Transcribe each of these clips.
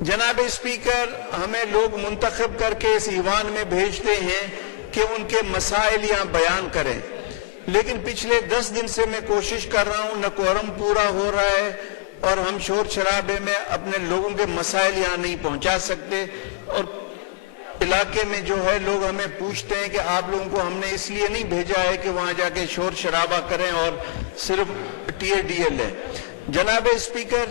جناب اسپیکر، ہمیں لوگ منتخب کر کے اس ایوان میں بھیجتے ہیں کہ ان کے مسائل یہاں بیان کریں، لیکن پچھلے 10 دن سے میں کوشش کر رہا ہوں، نہ کوورم پورا ہو رہا ہے اور ہم شور شرابے میں اپنے لوگوں کے مسائل یہاں نہیں پہنچا سکتے۔ اور علاقے میں جو ہے لوگ ہمیں پوچھتے ہیں کہ آپ لوگوں کو ہم نے اس لیے نہیں بھیجا ہے کہ وہاں جا کے شور شرابہ کریں اور صرف ٹی اے ڈی ایل ہے۔ جناب اسپیکر،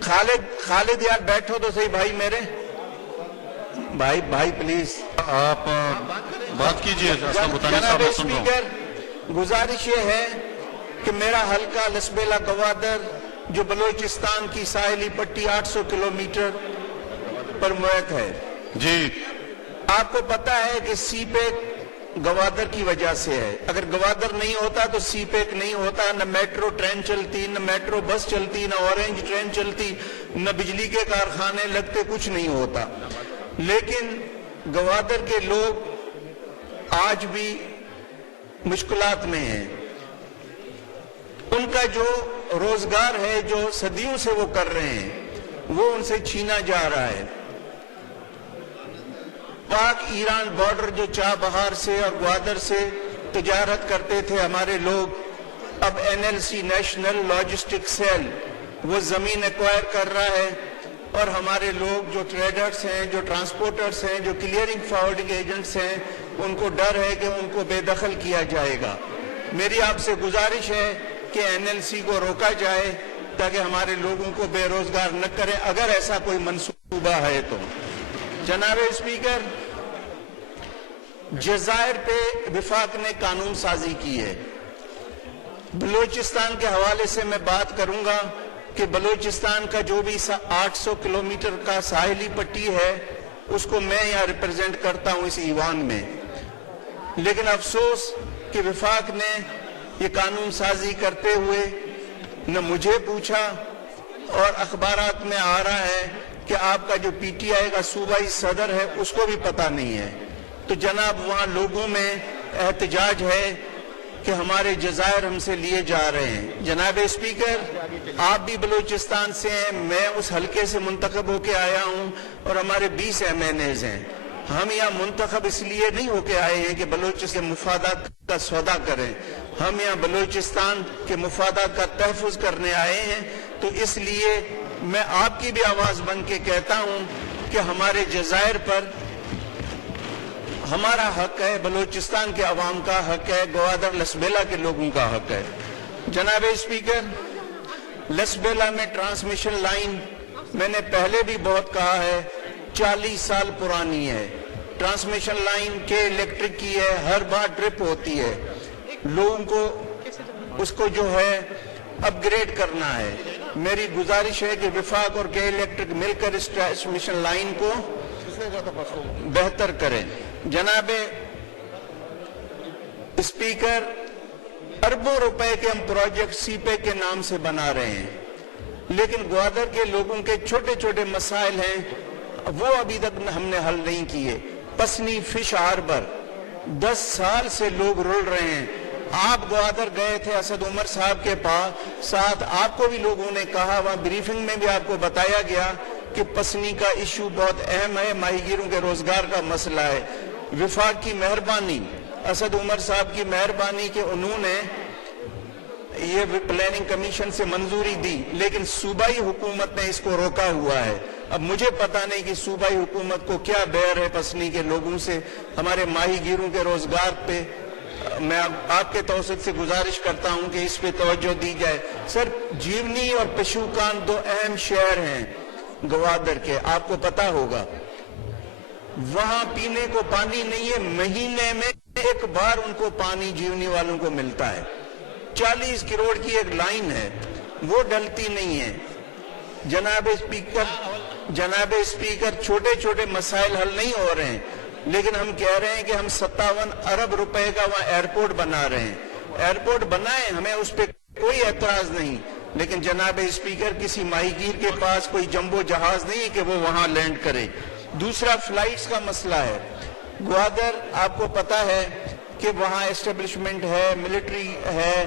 خالد یار بیٹھو تو صحیح بھائی میرے بھائی پلیز آپ بات کیجئے۔ جناب اسپیکر، گزارش یہ ہے کہ میرا حلقہ لسبیلا گوادر جو بلوچستان کی ساحلی پٹی 800 کلومیٹر پر محیط ہے، جی آپ کو پتا ہے کہ سی پیک گوادر کی وجہ سے ہے۔ اگر گوادر نہیں ہوتا تو سی پیک نہیں ہوتا، نہ میٹرو ٹرین چلتی، نہ میٹرو بس چلتی، نہ اورنج ٹرین چلتی، نہ بجلی کے کارخانے لگتے، کچھ نہیں ہوتا۔ لیکن گوادر کے لوگ آج بھی مشکلات میں ہیں۔ ان کا جو روزگار ہے جو صدیوں سے وہ کر رہے ہیں وہ ان سے چھینا جا رہا ہے۔ پاک ایران بارڈر جو چاہ بہار سے اور گوادر سے تجارت کرتے تھے ہمارے لوگ، اب N L C national logistic cell وہ زمین ایکوائر کر رہا ہے، اور ہمارے لوگ جو ٹریڈرز ہیں، جو ٹرانسپورٹرز ہیں، جو کلیئرنگ فارورڈنگ ایجنٹس ہیں، ان کو ڈر ہے کہ ان کو بے دخل کیا جائے گا۔ میری آپ سے گزارش ہے کہ این ایل سی کو روکا جائے تاکہ ہمارے لوگوں کو بے روزگار نہ کریں، اگر ایسا کوئی منصوبہ ہے تو۔ جناب اسپیکر، جزائر پہ وفاق نے قانون سازی کی ہے۔ بلوچستان کے حوالے سے میں بات کروں گا کہ بلوچستان کا جو بھی 800 کلومیٹر کا ساحلی پٹی ہے اس کو میں یہاں ریپرزینٹ کرتا ہوں اس ایوان میں، لیکن افسوس کہ وفاق نے یہ قانون سازی کرتے ہوئے نہ مجھے پوچھا، اور اخبارات میں آ رہا ہے کہ آپ کا جو پی ٹی آئی کا صوبائی صدر ہے اس کو بھی پتہ نہیں ہے۔ تو جناب وہاں لوگوں میں احتجاج ہے کہ ہمارے جزائر ہم سے لیے جا رہے ہیں۔ جناب اسپیکر، آپ بھی بلوچستان سے ہیں، میں اس حلقے سے منتخب ہو کے آیا ہوں اور ہمارے 20 ایم این ایز ہیں۔ ہم یہاں منتخب اس لیے نہیں ہو کے آئے ہیں کہ بلوچستان کے مفادات کا سودا کریں، ہم یہاں بلوچستان کے مفادات کا تحفظ کرنے آئے ہیں۔ تو اس لیے میں آپ کی بھی آواز بن کے کہتا ہوں کہ ہمارے جزائر پر ہمارا حق ہے، بلوچستان کے عوام کا حق ہے، گوادر لسبیلا کے لوگوں کا حق ہے۔ جناب اسپیکر، لسبیلا میں ٹرانسمیشن لائن میں نے پہلے بھی بہت کہا ہے 40 سال پرانی ہے۔ ٹرانسمیشن لائن کے الیکٹرک کی ہے، ہر بار ٹرپ ہوتی ہے، لوگوں کو اس کو جو ہے اپ گریڈ کرنا ہے۔ میری گزارش ہے کہ وفاق اور کے الیکٹرک مل کر اس ٹرانسمیشن لائن کو بہتر کریں۔ جناب اسپیکر، اربوں روپے کے ہم پروجیکٹ سی پے کے نام سے بنا رہے ہیں، لیکن گوادر کے لوگوں کے چھوٹے چھوٹے مسائل ہیں وہ ابھی تک ہم نے حل نہیں کیے۔ پسنی فش ہاربر 10 سال سے لوگ رول رہے ہیں۔ آپ گوادر گئے تھے اسد عمر صاحب کے ساتھ، آپ کو بھی لوگوں نے کہا، وہاں بریفنگ میں بھی آپ کو بتایا گیا کہ پسنی کا ایشو بہت اہم ہے، ماہی گیروں کے روزگار کا مسئلہ ہے۔ وفاق کی مہربانی، اسد عمر صاحب کی مہربانی کہ انہوں نے یہ پلاننگ کمیشن سے منظوری دی، لیکن صوبائی حکومت نے اس کو روکا ہوا ہے۔ اب مجھے پتا نہیں کہ صوبائی حکومت کو کیا بیر ہے پسنی کے لوگوں سے، ہمارے ماہی گیروں کے روزگار پہ۔ میں آپ کے توسط سے گزارش کرتا ہوں کہ اس پہ توجہ دی جائے۔ سر، جیونی اور پشوکان 2 اہم شہر ہیں گوادر کے، آپ کو پتا ہوگا۔ وہاں پینے کو پانی نہیں ہے، مہینے میں 1 بار ان کو پانی جیونی والوں کو ملتا ہے۔ 40 کروڑ کی ایک لائن ہے، وہ ڈلتی نہیں ہے۔ جناب اسپیکر، چھوٹے چھوٹے مسائل حل نہیں ہو رہے ہیں، لیکن ہم کہہ رہے ہیں کہ ہم 57 ارب روپے کا وہاں ایئرپورٹ بنا رہے ہیں۔ ایئرپورٹ بنائیں، ہمیں اس پہ کوئی اعتراض نہیں، لیکن جناب اسپیکر کسی ماہی گیر کے پاس کوئی جمبو جہاز نہیں کہ وہ وہاں لینڈ کرے۔ دوسرا فلائٹس کا مسئلہ ہے۔ گوادر آپ کو پتا ہے کہ وہاں اسٹیبلشمنٹ ہے، ملٹری ہے،